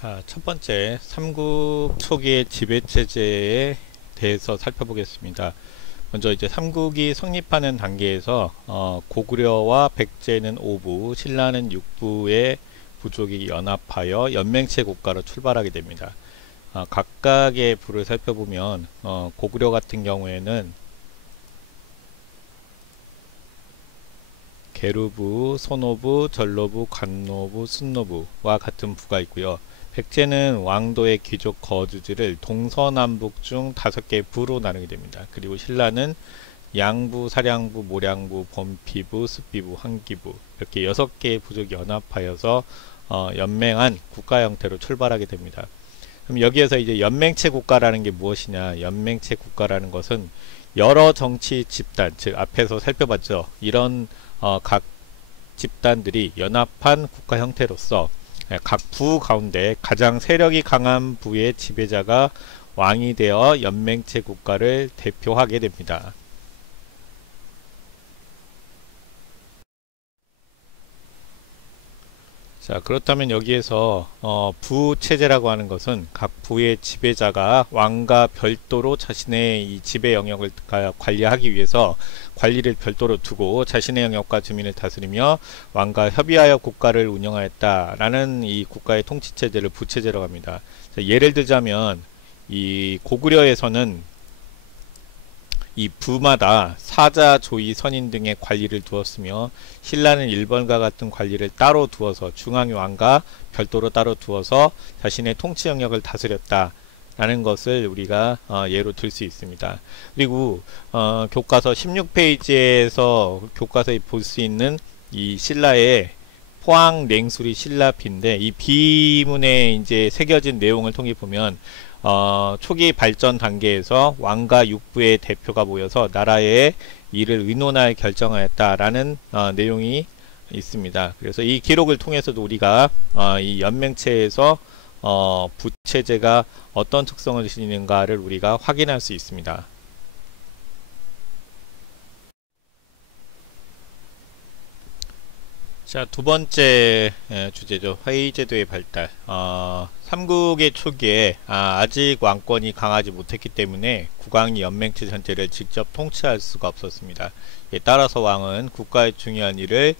자, 첫 번째 삼국 초기의 지배체제에 대해서 살펴보겠습니다. 먼저 이제 삼국이 성립하는 단계에서 고구려와 백제는 5부, 신라는 6부의 부족이 연합하여 연맹체 국가로 출발하게 됩니다. 각각의 부를 살펴보면 고구려 같은 경우에는 계루부, 손오부, 전로부, 관노부, 순노부와 같은 부가 있고요. 백제는 왕도의 귀족 거주지를 동서남북 중 5개의 부로 나누게 됩니다. 그리고 신라는 양부, 사량부, 모량부, 범피부, 습비부, 환기부 이렇게 6개의 부족이 연합하여서 연맹한 국가 형태로 출발하게 됩니다. 그럼 여기에서 이제 연맹체 국가라는 게 무엇이냐? 연맹체 국가라는 것은 여러 정치 집단, 즉 앞에서 살펴봤죠. 이런 각 집단들이 연합한 국가 형태로서 각 부 가운데 가장 세력이 강한 부의 지배자가 왕이 되어 연맹체 국가를 대표하게 됩니다. 자, 그렇다면 여기에서 부체제라고 하는 것은 각 부의 지배자가 왕과 별도로 자신의 이 지배 영역을 관리하기 위해서 관리를 별도로 두고 자신의 영역과 주민을 다스리며 왕과 협의하여 국가를 운영하였다라는 이 국가의 통치체제를 부체제라고 합니다. 자, 예를 들자면 이 고구려에서는 이 부마다 사자, 조이, 선인 등의 관리를 두었으며 신라는 일본과 같은 관리를 따로 두어서 중앙의 왕과 별도로 따로 두어서 자신의 통치 영역을 다스렸다 라는 것을 우리가 예로 들 수 있습니다. 그리고 교과서 16페이지에서 교과서에 볼 수 있는 이 신라의 포항 냉수리 신라비인데 이 비문에 이제 새겨진 내용을 통해 보면 초기 발전 단계에서 왕과 육부의 대표가 모여서 나라의 일을 의논하여 결정하였다라는 내용이 있습니다. 그래서 이 기록을 통해서도 우리가 이 연맹체에서 부체제가 어떤 특성을 지니는가를 우리가 확인할 수 있습니다. 자, 두 번째 주제죠. 회의제도의 발달. 삼국의 초기에 아직 왕권이 강하지 못했기 때문에 국왕이 연맹체 전체를 직접 통치할 수가 없었습니다. 이에 따라서 왕은 국가의 중요한 일을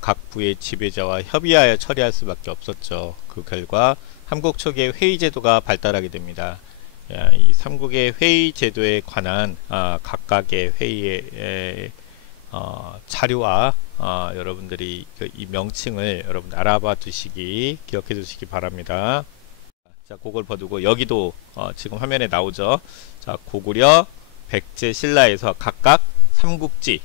각 부의 지배자와 협의하여 처리할 수밖에 없었죠. 그 결과 삼국 초기에 회의제도가 발달하게 됩니다. 이 삼국의 회의제도에 관한 각각의 회의의 자료와 여러분들이 이 명칭을 여러분 알아봐 두시기 기억해 두시기 바랍니다. 자, 그걸 봐두고 여기도 지금 화면에 나오죠. 자, 고구려, 백제, 신라에서 각각 삼국지,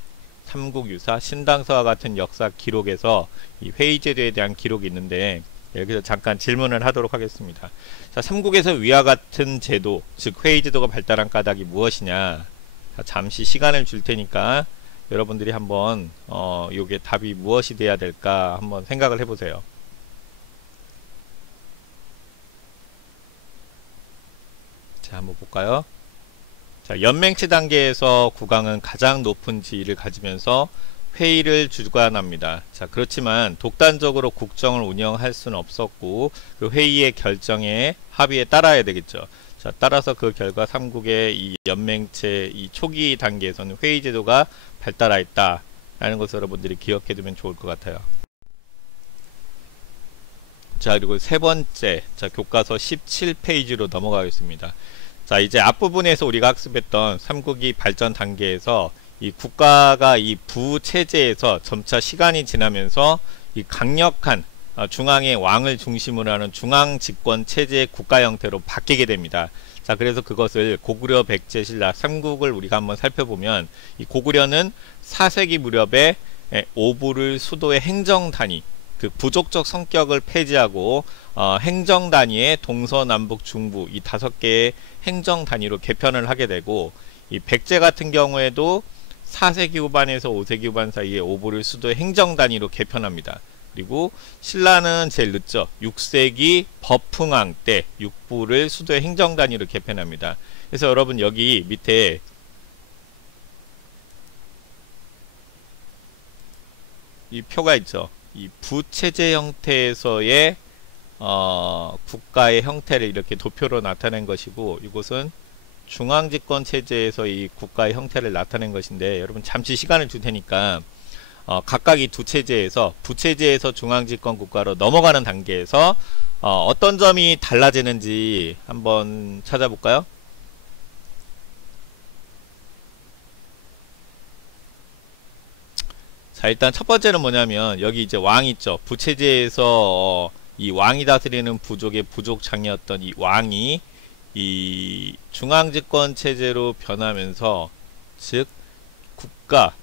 삼국유사, 신당서와 같은 역사 기록에서 이 회의제도에 대한 기록이 있는데 여기서 잠깐 질문을 하도록 하겠습니다. 자, 삼국에서 위와 같은 제도, 즉 회의제도가 발달한 까닭이 무엇이냐? 자, 잠시 시간을 줄 테니까 여러분들이 한번 요게 답이 무엇이 돼야 될까 한번 생각을 해보세요. 자, 한번 볼까요? 자, 연맹체 단계에서 국왕은 가장 높은 지위를 가지면서 회의를 주관합니다. 자, 그렇지만 독단적으로 국정을 운영할 수는 없었고 그 회의의 결정에 합의에 따라야 되겠죠. 자, 따라서 그 결과 삼국의 이 연맹체 이 초기 단계에서는 회의제도가 발달하였다 라는 것을 여러분들이 기억해 두면 좋을 것 같아요. 자, 그리고 세 번째, 자, 교과서 17페이지로 넘어가겠습니다. 자, 이제 앞부분에서 우리가 학습했던 삼국이 발전 단계에서 이 국가가 이 부체제에서 점차 시간이 지나면서 이 강력한 중앙의 왕을 중심으로 하는 중앙집권 체제의 국가 형태로 바뀌게 됩니다. 자, 그래서 그것을 고구려, 백제, 신라 삼국을 우리가 한번 살펴보면 이 고구려는 4세기 무렵에 오부를 수도의 행정단위, 그 부족적 성격을 폐지하고 행정단위의 동서남북 중부 이 5개의 행정단위로 개편을 하게 되고 이 백제 같은 경우에도 4세기 후반에서 5세기 후반 사이에 오부를 수도의 행정단위로 개편합니다. 그리고 신라는 제일 늦죠. 6세기 법흥왕 때 육부를 수도의 행정단위로 개편합니다. 그래서 여러분 여기 밑에 이 표가 있죠. 이 부체제 형태에서의 국가의 형태를 이렇게 도표로 나타낸 것이고, 이곳은 중앙집권 체제에서 이 국가의 형태를 나타낸 것인데, 여러분 잠시 시간을 줄 테니까 각각 이 두 체제에서 부체제에서 중앙집권 국가로 넘어가는 단계에서 어떤 점이 달라지는지 한번 찾아볼까요? 자, 일단 첫 번째는 뭐냐면 여기 이제 왕 있죠. 부체제에서 이 왕이 다스리는 부족의 부족장이었던 이 왕이 이 중앙집권 체제로 변하면서, 즉 국가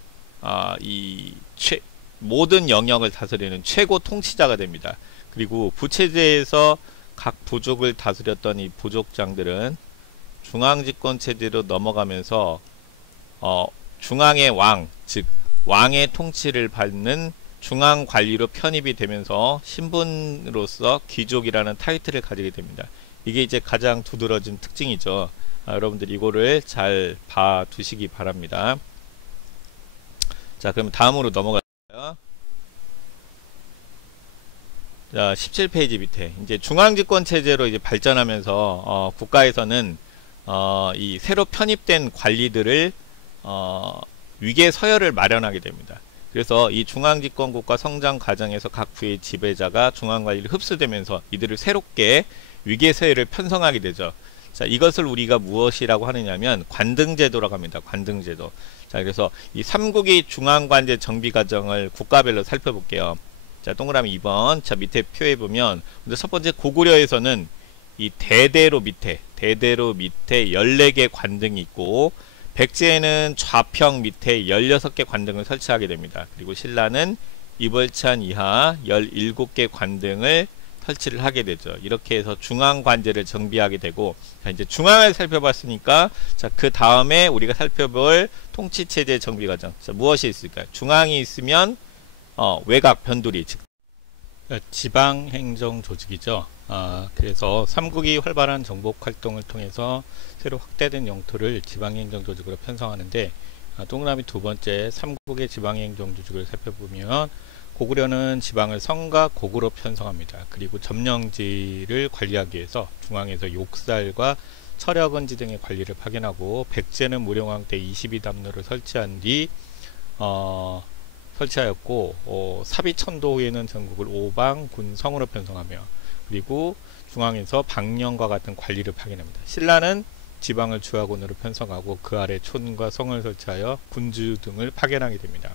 모든 영역을 다스리는 최고 통치자가 됩니다. 그리고 부체제에서 각 부족을 다스렸던 이 부족장들은 중앙집권 체제로 넘어가면서 중앙의 왕, 즉 왕의 통치를 받는 중앙 관리로 편입이 되면서 신분으로서 귀족이라는 타이틀을 가지게 됩니다. 이게 이제 가장 두드러진 특징이죠. 여러분들 이거를 잘 봐두시기 바랍니다. 자, 그럼 다음으로 넘어갈까요? 자, 17페이지 밑에 이제 중앙집권 체제로 이제 발전하면서 국가에서는 이 새로 편입된 관리들을 위계 서열을 마련하게 됩니다. 그래서 이 중앙집권 국가 성장 과정에서 각 부의 지배자가 중앙관리를 흡수되면서 이들을 새롭게 위계 서열을 편성하게 되죠. 자, 이것을 우리가 무엇이라고 하느냐면 관등제도라고 합니다. 관등제도. 자, 그래서 이 삼국의 중앙관제 정비 과정을 국가별로 살펴볼게요. 자, 동그라미 2번. 자, 밑에 표에 보면 먼저 첫 번째 고구려에서는 이 대대로 밑에 14개 관등이 있고, 백제에는 좌평 밑에 16개 관등을 설치하게 됩니다. 그리고 신라는 이벌찬 이하 17개 관등을 설치를 하게 되죠. 이렇게 해서 중앙관제를 정비하게 되고, 자, 이제 중앙을 살펴봤으니까, 자, 그 다음에 우리가 살펴볼 통치체제 정비 과정. 자, 무엇이 있을까요? 중앙이 있으면 외곽 변두리, 즉 지방행정 조직이죠. 그래서 삼국이 활발한 정복 활동을 통해서 새로 확대된 영토를 지방행정 조직으로 편성하는데, 동그라미 두 번째 삼국의 지방행정 조직을 살펴보면 고구려는 지방을 성과 고구로 편성합니다. 그리고 점령지를 관리하기 위해서 중앙에서 욕살과 철야건지 등의 관리를 파견하고, 백제는 무령왕 때 22담로를 설치한 뒤 설치하였고, 사비천도후에는 전국을 오방, 군, 성으로 편성하며, 그리고 중앙에서 방령과 같은 관리를 파견합니다. 신라는 지방을 주하군으로 편성하고 그 아래 촌과 성을 설치하여 군주 등을 파견하게 됩니다.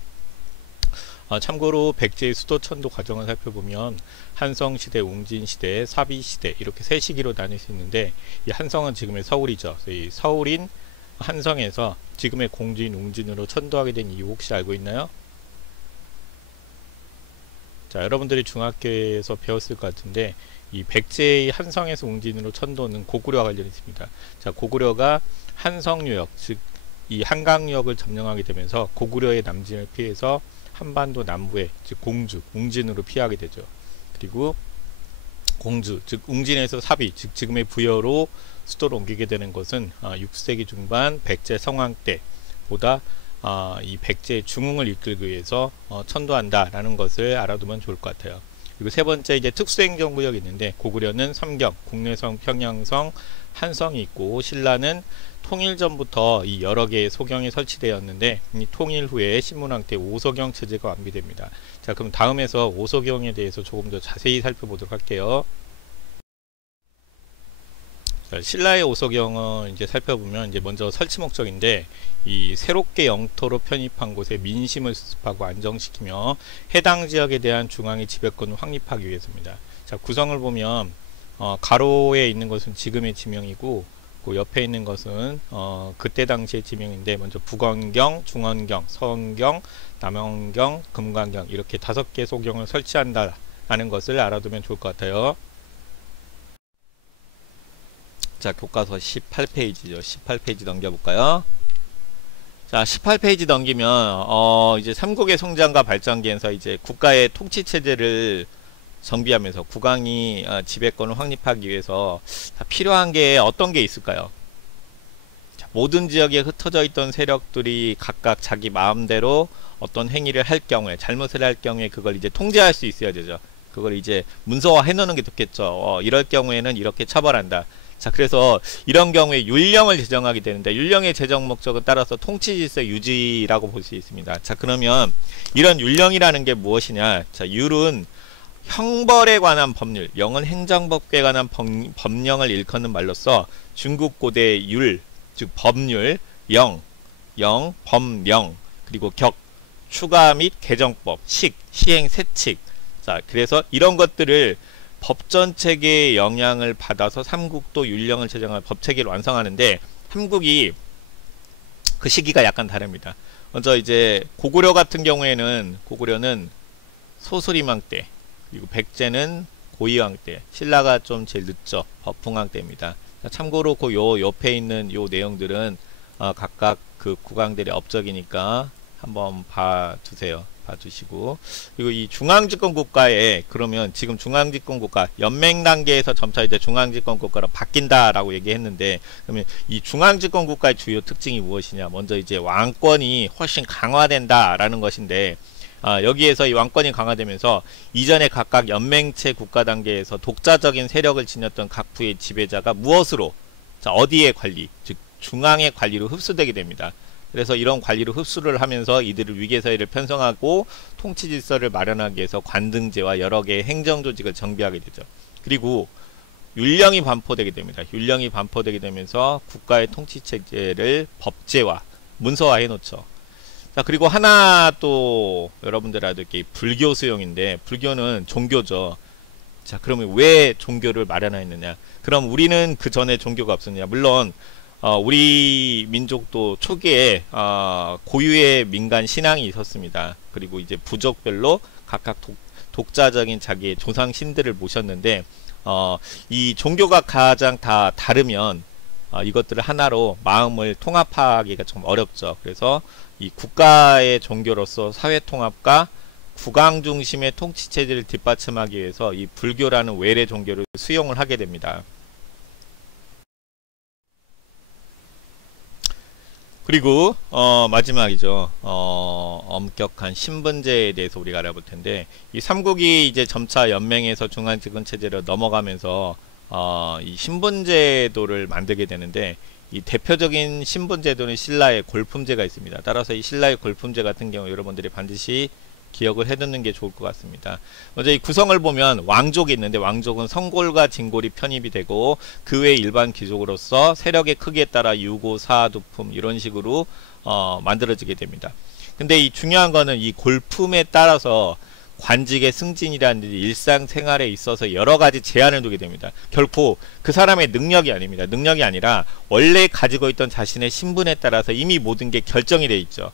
참고로 백제의 수도 천도 과정을 살펴보면 한성시대, 웅진시대, 사비시대 이렇게 세 시기로 나눌 수 있는데, 이 한성은 지금의 서울이죠. 이 서울인 한성에서 지금의 공주인 웅진으로 천도하게 된 이유 혹시 알고 있나요? 자, 여러분들이 중학교에서 배웠을 것 같은데, 이 백제의 한성에서 웅진으로 천도는 고구려와 관련이 있습니다. 자, 고구려가 한성유역, 즉 이 한강유역을 점령하게 되면서 고구려의 남진을 피해서 한반도 남부에, 즉 공주, 웅진으로 피하게 되죠. 그리고 공주, 즉 웅진에서 사비, 즉 지금의 부여로 수도를 옮기게 되는 것은 6세기 중반 백제 성왕 때보다 이 백제의 중흥을 이끌기 위해서 천도한다라는 것을 알아두면 좋을 것 같아요. 그리고 세 번째 이제 특수행정구역이 있는데, 고구려는 삼경, 국내성, 평양성, 한성이 있고, 신라는 통일 전부터 이 여러 개의 소경이 설치되었는데, 이 통일 후에 신문왕 때 오소경 체제가 완비됩니다. 자, 그럼 다음에서 오소경에 대해서 조금 더 자세히 살펴보도록 할게요. 자, 신라의 오소경은 이제 살펴보면 이제 먼저 설치 목적인데, 이 새롭게 영토로 편입한 곳에 민심을 수습하고 안정시키며 해당 지역에 대한 중앙의 지배권을 확립하기 위해서입니다. 자, 구성을 보면 가로에 있는 것은 지금의 지명이고, 그 옆에 있는 것은 그때 당시의 지명인데, 먼저 북원경, 중원경, 서원경, 남원경, 금관경 이렇게 5개 소경을 설치한다라는 것을 알아두면 좋을 것 같아요. 자, 교과서 18페이지죠. 18페이지 넘겨볼까요? 자, 18페이지 넘기면 이제 삼국의 성장과 발전기에서 이제 국가의 통치 체제를 정비하면서 국왕이 지배권을 확립하기 위해서 필요한 게 어떤 게 있을까요? 자, 모든 지역에 흩어져 있던 세력들이 각각 자기 마음대로 어떤 행위를 할 경우에, 잘못을 할 경우에 그걸 이제 통제할 수 있어야 되죠. 그걸 이제 문서화 해놓는 게 좋겠죠. 이럴 경우에는 이렇게 처벌한다. 자, 그래서 이런 경우에 율령을 제정하게 되는데, 율령의 제정 목적은 따라서 통치 질서 유지라고 볼 수 있습니다. 자, 그러면 이런 율령이라는 게 무엇이냐? 자, 율은 형벌에 관한 법률, 영은 행정법에 관한 법령을 일컫는 말로써 중국 고대의 율, 즉 법률, 영, 법령, 그리고 격, 추가 및 개정법, 식, 시행 세칙. 자, 그래서 이런 것들을 법전 체계의 영향을 받아서 삼국도 율령을 제정한 법 체계를 완성하는데, 삼국이 그 시기가 약간 다릅니다. 먼저 이제 고구려 같은 경우에는, 고구려는 소수리망 때, 그리고 백제는 고이왕 때, 신라가 좀 제일 늦죠. 법흥왕 때입니다. 참고로 그 요 옆에 있는 요 내용들은 각각 그 국왕들의 업적이니까 한번 봐두세요. 봐주시고, 그리고 이 중앙집권 국가에, 그러면 지금 중앙집권 국가 연맹 단계에서 점차 이제 중앙집권 국가로 바뀐다라고 얘기했는데, 그러면 이 중앙집권 국가의 주요 특징이 무엇이냐? 먼저 이제 왕권이 훨씬 강화된다라는 것인데, 여기에서 이 왕권이 강화되면서 이전에 각각 연맹체 국가 단계에서 독자적인 세력을 지녔던 각 부의 지배자가 무엇으로, 자, 어디의 관리, 즉 중앙의 관리로 흡수되게 됩니다. 그래서 이런 관리로 흡수를 하면서 이들을 위계사회를 편성하고 통치 질서를 마련하기 위해서 관등제와 여러 개의 행정 조직을 정비하게 되죠. 그리고 율령이 반포되게 됩니다. 율령이 반포되게 되면서 국가의 통치 체제를 법제화, 문서화해 놓죠. 자, 그리고 하나 또 여러분들 알아둘 게 불교 수용인데, 불교는 종교죠. 자, 그러면 왜 종교를 마련했느냐? 그럼 우리는 그 전에 종교가 없었냐? 물론 우리 민족도 초기에 고유의 민간 신앙이 있었습니다. 그리고 이제 부족별로 각각 독자적인 자기의 조상 신들을 모셨는데, 이 종교가 가장 다 다르면 이것들을 하나로 마음을 통합하기가 좀 어렵죠. 그래서 이 국가의 종교로서 사회 통합과 국왕 중심의 통치 체제를 뒷받침하기 위해서 이 불교라는 외래 종교를 수용을 하게 됩니다. 그리고 마지막이죠. 엄격한 신분제에 대해서 우리가 알아볼 텐데, 이 삼국이 이제 점차 연맹에서 중앙집권 체제로 넘어가면서 이 신분제도를 만들게 되는데, 이 대표적인 신분제도는 신라의 골품제가 있습니다. 따라서 이 신라의 골품제 같은 경우 여러분들이 반드시 기억을 해두는 게 좋을 것 같습니다. 먼저 이 구성을 보면 왕족이 있는데, 왕족은 성골과 진골이 편입이 되고, 그 외 일반 귀족으로서 세력의 크기에 따라 유고, 사, 두품 이런 식으로 만들어지게 됩니다. 근데 이 중요한 거는 이 골품에 따라서 관직의 승진이라든지 일상생활에 있어서 여러 가지 제한을 두게 됩니다. 결코 그 사람의 능력이 아닙니다. 능력이 아니라 원래 가지고 있던 자신의 신분에 따라서 이미 모든 게 결정이 되어 있죠.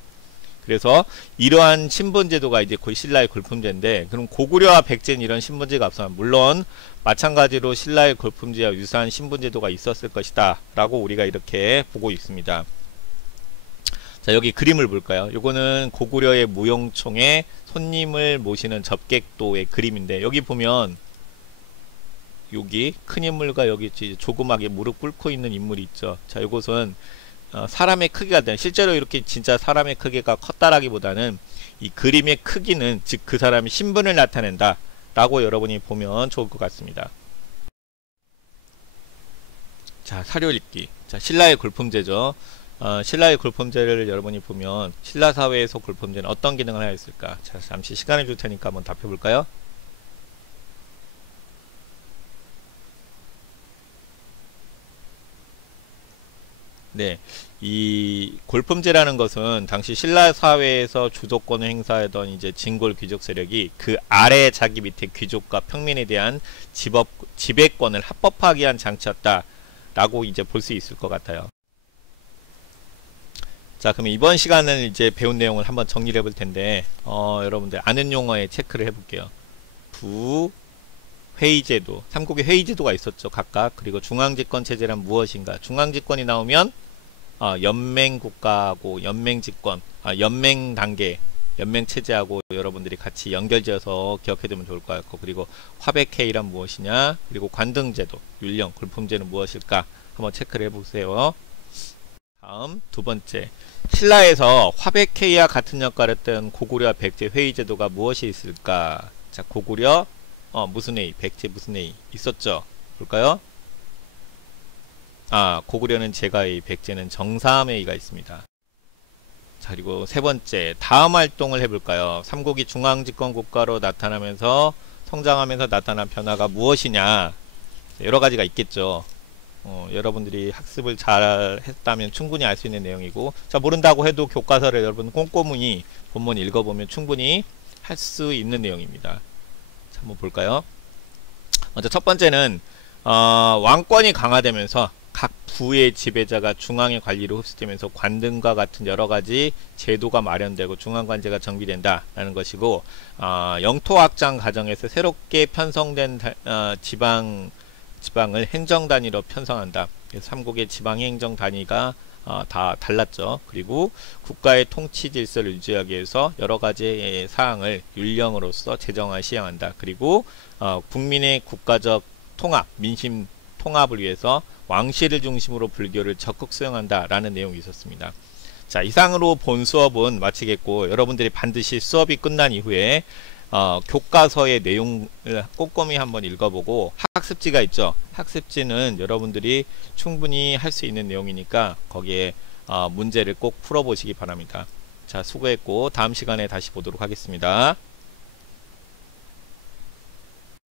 그래서 이러한 신분제도가 이제 신라의 골품제인데, 그럼 고구려와 백제는 이런 신분제가 없으면, 물론 마찬가지로 신라의 골품제와 유사한 신분제도가 있었을 것이다 라고 우리가 이렇게 보고 있습니다. 자, 여기 그림을 볼까요? 요거는 고구려의 무용총에 손님을 모시는 접객도의 그림인데, 여기 보면 여기 큰 인물과 여기 조그맣게 무릎 꿇고 있는 인물이 있죠. 자, 요것은 사람의 크기가 되는, 실제로 이렇게 진짜 사람의 크기가 컸다라기보다는 이 그림의 크기는 즉 그 사람의 신분을 나타낸다 라고 여러분이 보면 좋을 것 같습니다. 자, 사료 읽기. 자, 신라의 골품제죠. 신라의 골품제를 여러분이 보면 신라 사회에서 골품제는 어떤 기능을 하였을까? 자, 잠시 시간을 줄 테니까 한번 답해 볼까요? 네, 이 골품제라는 것은 당시 신라 사회에서 주도권을 행사하던 이제 진골 귀족 세력이 그 아래 자기 밑에 귀족과 평민에 대한 지배권을 합법화하기 위한 장치였다라고 이제 볼 수 있을 것 같아요. 자, 그럼 이번 시간은 이제 배운 내용을 한번 정리를 해볼 텐데, 여러분들 아는 용어에 체크를 해볼게요. 회의제도, 삼국의 회의제도가 있었죠, 각각. 그리고 중앙집권 체제란 무엇인가? 중앙집권이 나오면 연맹국가하고 연맹집권, 연맹단계, 연맹체제하고 여러분들이 같이 연결지어서 기억해두면 좋을 것 같고, 그리고 화백회의란 무엇이냐, 그리고 관등제도, 율령, 골품제는 무엇일까? 한번 체크를 해보세요. 다음 두 번째, 신라에서 화백회의와 같은 역할을 했던 고구려 백제 회의제도가 무엇이 있을까? 자, 고구려 무슨 A, 백제 무슨 A 있었죠? 볼까요? 고구려는 제가 A, 백제는 정삼 A가 있습니다. 자, 그리고 세 번째, 다음 활동을 해볼까요? 삼국이 중앙집권 국가로 나타나면서 성장하면서 나타난 변화가 무엇이냐? 여러 가지가 있겠죠. 여러분들이 학습을 잘 했다면 충분히 알 수 있는 내용이고, 자, 모른다고 해도 교과서를 여러분 꼼꼼히 본문 읽어보면 충분히 할 수 있는 내용입니다. 자, 한번 볼까요? 먼저 첫 번째는 왕권이 강화되면서 각 부의 지배자가 중앙의 관리로 흡수되면서 관등과 같은 여러가지 제도가 마련되고 중앙관제가 정비된다라는 것이고, 영토 확장 과정에서 새롭게 편성된 지방을 행정 단위로 편성한다. 그래서 삼국의 지방 행정 단위가 다 달랐죠. 그리고 국가의 통치 질서를 유지하기 위해서 여러 가지 사항을 율령으로서 제정하 시행한다. 그리고 국민의 국가적 통합, 민심 통합을 위해서 왕실을 중심으로 불교를 적극 수용한다라는 내용이 있었습니다. 자, 이상으로 본 수업은 마치겠고, 여러분들이 반드시 수업이 끝난 이후에 교과서의 내용을 꼼꼼히 한번 읽어보고, 학습지가 있죠. 학습지는 여러분들이 충분히 할 수 있는 내용이니까 거기에 문제를 꼭 풀어보시기 바랍니다. 자, 수고했고 다음 시간에 다시 보도록 하겠습니다.